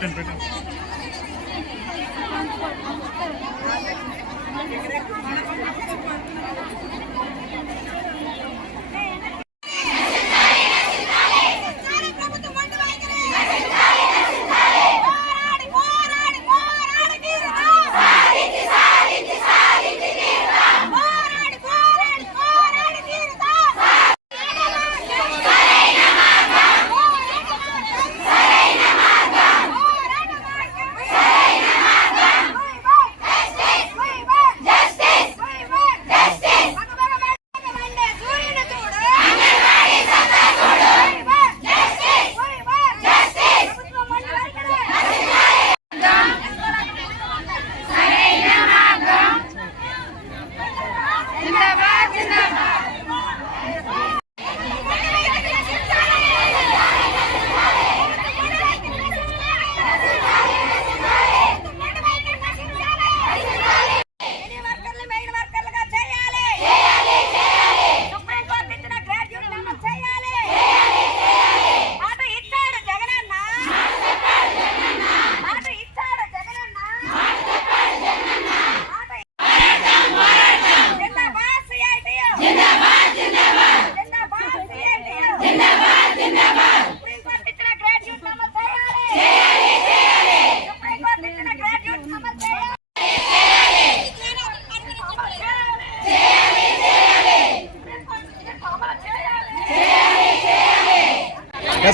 button, button.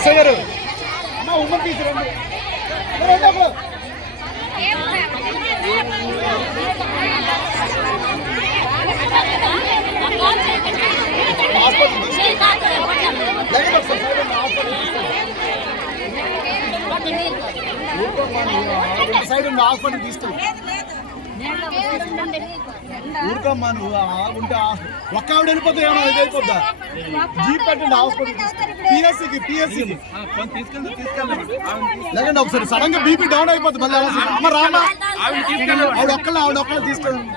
SI గారు. ఉమ్మ తీసుకురండి హాస్పిటల్ తీసుకెళ్ళి ఊరుకమ్మా నువ్వు. ఆగుంటే ఒక్క ఆవిడ వెళ్ళిపోతే ఏమో ఇది అయిపోద్దా? జీప్ పెట్టండి హాస్పిటల్ పిఎస్సికి పిఎస్సికి లేదండి ఒకసారి సడన్గా బీపీ డౌన్ అయిపోతుంది మళ్ళీ అమ్మ రామా. ఆవిడ ఒక్కళ్ళు ఆవిడ ఒక్కళ్ళు తీసుకెళ్ళండి